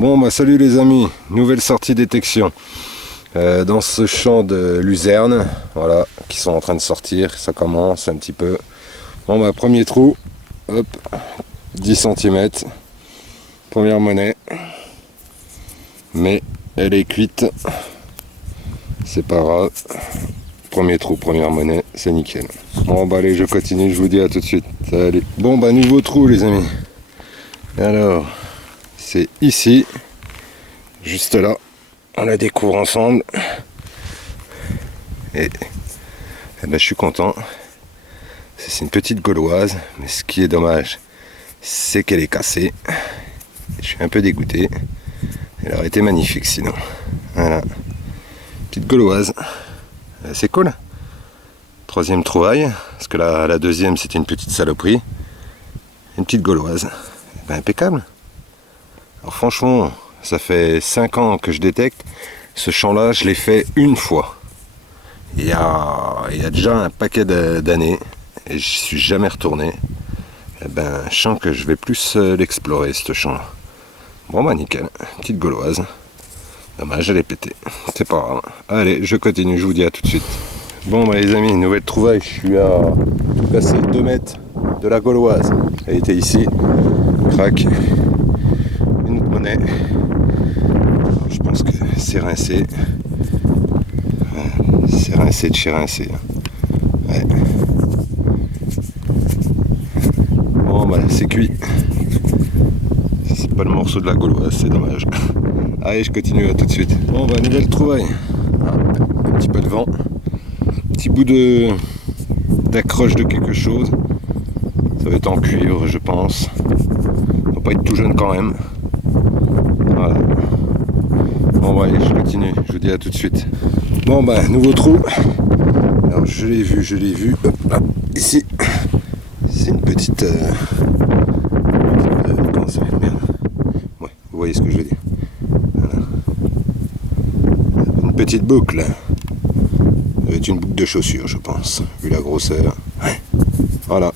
Bon bah salut les amis, nouvelle sortie détection dans ce champ de luzerne, voilà, qui sont en train de sortir, ça commence un petit peu. Bon bah premier trou, hop, 10 cm, première monnaie, mais elle est cuite, c'est pas grave, premier trou, première monnaie, c'est nickel. Bon bah allez, je continue, je vous dis à tout de suite, salut. Bon bah nouveau trou les amis, alors c'est ici, juste là, on la découvre ensemble, et ben, je suis content. C'est une petite gauloise, mais ce qui est dommage, c'est qu'elle est cassée. Je suis un peu dégoûté. Elle aurait été magnifique sinon. Voilà, petite gauloise, c'est cool. Troisième trouvaille, parce que la deuxième c'était une petite saloperie. Une petite gauloise, ben, impeccable. Alors franchement, ça fait 5 ans que je détecte. Ce champ-là, je l'ai fait une fois. Il y a déjà un paquet d'années. Et je suis jamais retourné. Et ben, je sens que je vais plus l'explorer, ce champ-là. Bon bah nickel, petite gauloise. Dommage, elle est pétée. C'est pas grave. Allez, je continue, je vous dis à tout de suite. Bon bah les amis, nouvelle trouvaille. Je suis à passer 2 mètres de la gauloise. Elle était ici. Crac. Une autre monnaie. Alors, je pense que c'est rincé. C'est rincé de chez rincé. Ouais. Bon bah c'est cuit. C'est pas le morceau de la gauloise, c'est dommage. Allez, je continue à tout de suite. Bon bah nouvelle trouvaille. Un petit peu de vent. Petit bout d'accroche de quelque chose. Ça va être en cuivre je pense. Ça va pas être tout jeune quand même. Voilà. Bon bah allez, je continue, je vous dis à tout de suite. Bon bah nouveau trou. Alors je l'ai vu. Hop là, ici. C'est une petite comment ça s'appelle, merde. Ouais, vous voyez ce que je veux dire. Voilà. Une petite boucle. Ça va être une boucle de chaussure, je pense, vu la grosseur. Ouais. Voilà.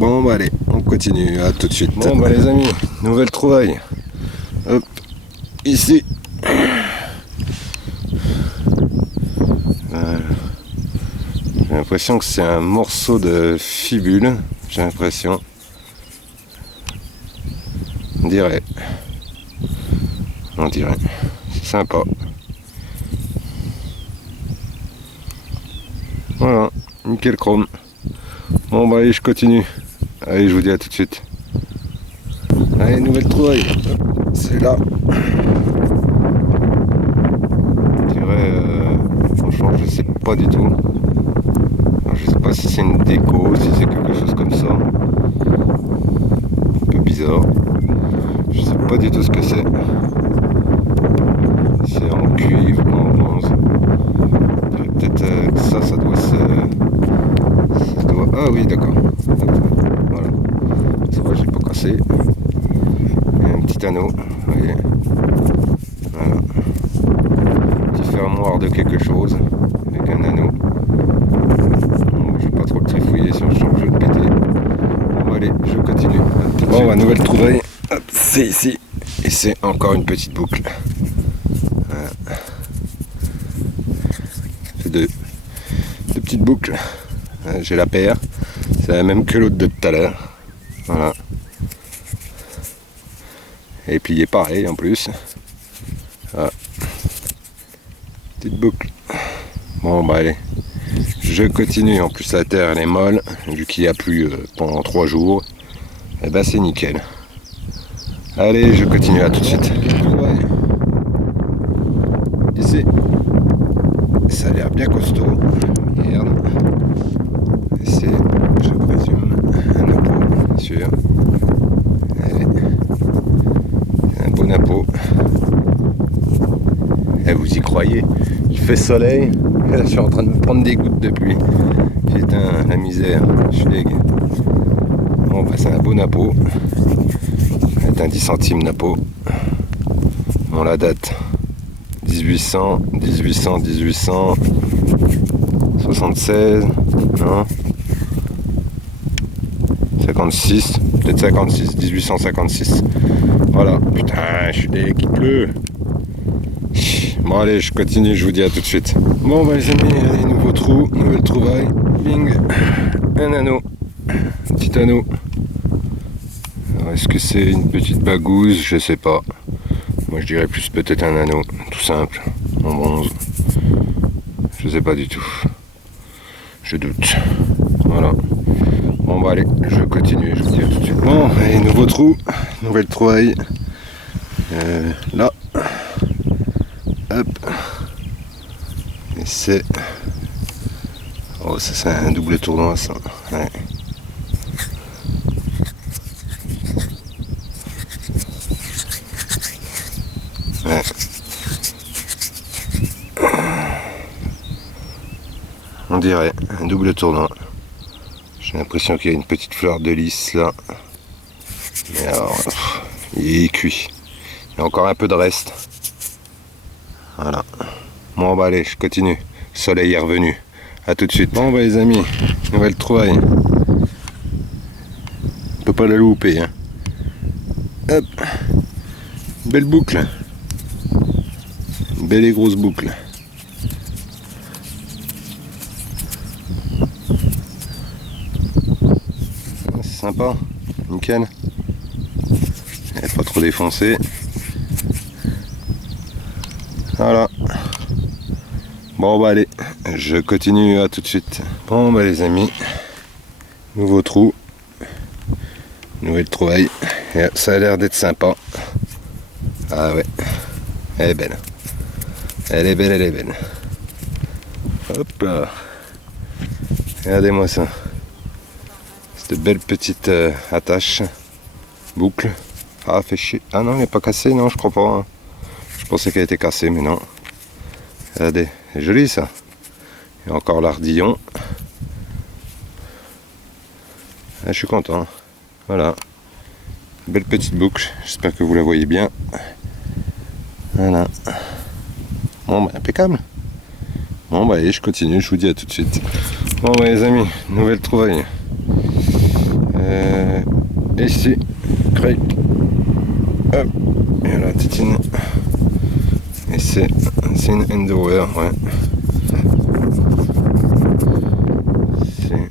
Bon bah allez, on continue, à tout de suite. Bon bah les amis, nouvelle trouvaille. Hop, ici. J'ai l'impression que c'est un morceau de fibule. J'ai l'impression. On dirait. C'est sympa. Voilà, nickel chrome. Bon bah allez, je continue. Allez, je vous dis à tout de suite. Allez, nouvelle trouvaille. C'est là. Je dirais, franchement, je sais pas du tout. Je sais pas si c'est une déco, si c'est quelque chose comme ça. Un peu bizarre. Je sais pas du tout ce que c'est. C'est en cuivre, en bronze. Peut-être que ça doit se... Ah oui, d'accord. Voilà. Ça va, j'ai pas cassé. Il y a un petit anneau, vous voyez. Voilà. Petit fermoir de quelque chose, avec un anneau. Je vais pas trop le trifouiller si on sent que je vais le péter. Bon allez, je continue. Bon bah nouvelle trouvaille, c'est ici. Et c'est encore une petite boucle. Voilà. C'est deux petites boucles. J'ai la paire. C'est la même que l'autre de tout à l'heure. Voilà. Et plié pareil en plus. Voilà. Petite boucle. Bon bah allez. Je continue, en plus la terre elle est molle, vu qu'il y a plu pendant 3 jours, et ben c'est nickel. Allez, je continue, à tout de suite. Ici, ça a l'air bien costaud. Merde. C'est, je présume, un napo, bien sûr. Allez. Un beau napo. Et vous y croyez, il fait soleil. Là, je suis en train de me prendre des gouttes de pluie. Putain, la misère, je suis deg. Bon, bah, c'est un beau napo. C'est un 10 centimes napo. On la date 1876, non 56, peut-être 56, 1856. Voilà, putain, je suis dès qu'il pleut. Bon allez, je continue, je vous dis à tout de suite. Bon bah les amis, allez, nouveau trou, nouvelle trouvaille. Bing, un anneau, un petit anneau. Alors, est-ce que c'est une petite bagouze? Je sais pas. Moi je dirais plus peut-être un anneau, tout simple, en bronze. Je sais pas du tout. Je doute. Voilà. Bon bah allez, je continue, je vous dis à tout de suite. Bon, allez, nouveau trou, nouvelle trouvaille. Là. Hop. Et c'est... Oh, ça c'est un double tournoi ça. Ouais. Ouais. On dirait un double tournoi. J'ai l'impression qu'il y a une petite fleur de lys là. Mais alors, il est cuit. Il y a encore un peu de reste. Voilà. Bon bah allez, je continue. Le soleil est revenu. A tout de suite. Bon bah les amis, nouvelle trouvaille. On peut pas la louper. Hein. Hop. Belle boucle. Belle et grosse boucle. C'est sympa. Nickel. Elle n'est pas trop défoncée. Voilà. Bon bah allez, je continue, à tout de suite. Bon bah les amis, nouveau trou, nouvelle trouvaille, et ça a l'air d'être sympa. Ah ouais, elle est belle. Elle est belle, elle est belle. Hop là. Regardez-moi ça. Cette belle petite attache, boucle. Ah, fait chier. Ah non, elle n'est pas cassée, non, je crois pas. Hein. Je pensais qu'elle était cassée, mais non. Regardez, c'est joli ça. Il y a encore l'ardillon. Ah, je suis content. Voilà. Belle petite boucle. J'espère que vous la voyez bien. Voilà. Bon, bah, impeccable. Bon, bah, allez, je continue. Je vous dis à tout de suite. Bon, bah, les amis, nouvelle trouvaille. Ici, crête. Hop. Et la tétine. Et c'est une Endower, ouais. C'est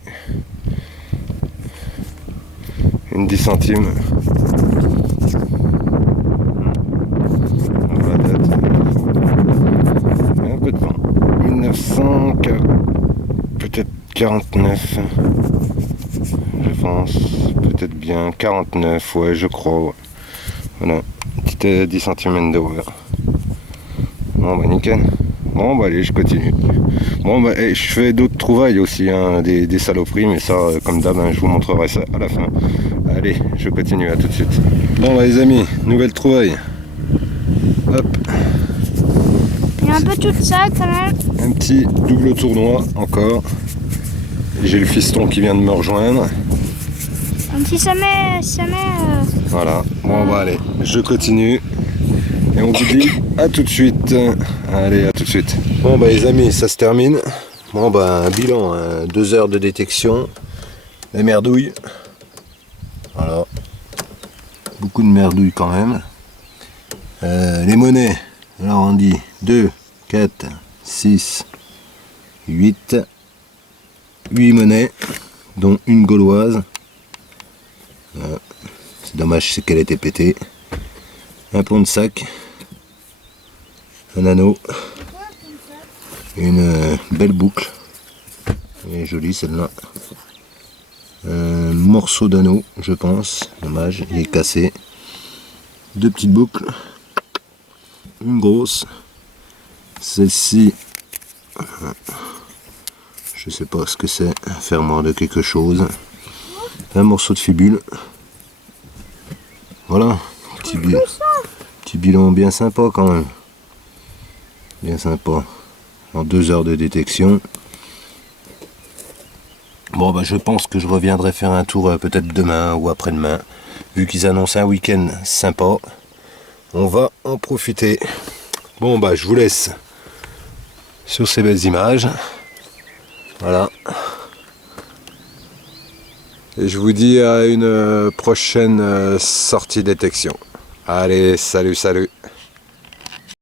une 10 centimes. La date. Un peu de vent. 1900, peut-être 49. Je pense. Peut-être bien 49, ouais, je crois. Ouais. Voilà. Petite 10 centimes Endower. Bon bah nickel. Bon bah allez, je continue. Bon bah je fais d'autres trouvailles aussi, hein, des saloperies, mais ça comme d'hab, hein, je vous montrerai ça à la fin. Allez, je continue, à tout de suite. Bon bah les amis, nouvelle trouvaille. Hop. Il y a un peu tout ça quand même. Un petit double tournoi encore. J'ai le fiston qui vient de me rejoindre. Un petit sommet. Voilà. Bon bah allez, je continue. Et on vous dit à tout de suite. Allez, à tout de suite. Bon bah les amis, ça se termine. Bon bah un bilan, hein, 2 heures de détection. Les merdouilles. Voilà. Beaucoup de merdouilles quand même. Les monnaies. Alors on dit 2, 4, 6, 8. 8 monnaies, dont une gauloise. Voilà. C'est dommage, c'est qu'elle était pétée. Un pont de sac. Un anneau, une belle boucle, elle est jolie celle-là, un morceau d'anneau je pense, dommage, il est cassé, 2 petites boucles, une grosse, celle-ci, je sais pas ce que c'est, un fermoir de quelque chose, un morceau de fibule, voilà, petit bilan bien sympa quand même. Bien sympa. En 2 heures de détection. Bon bah je pense que je reviendrai faire un tour peut-être demain ou après-demain. Vu qu'ils annoncent un week-end sympa. On va en profiter. Bon bah je vous laisse sur ces belles images. Voilà. Et je vous dis à une prochaine sortie détection. Allez, salut, salut.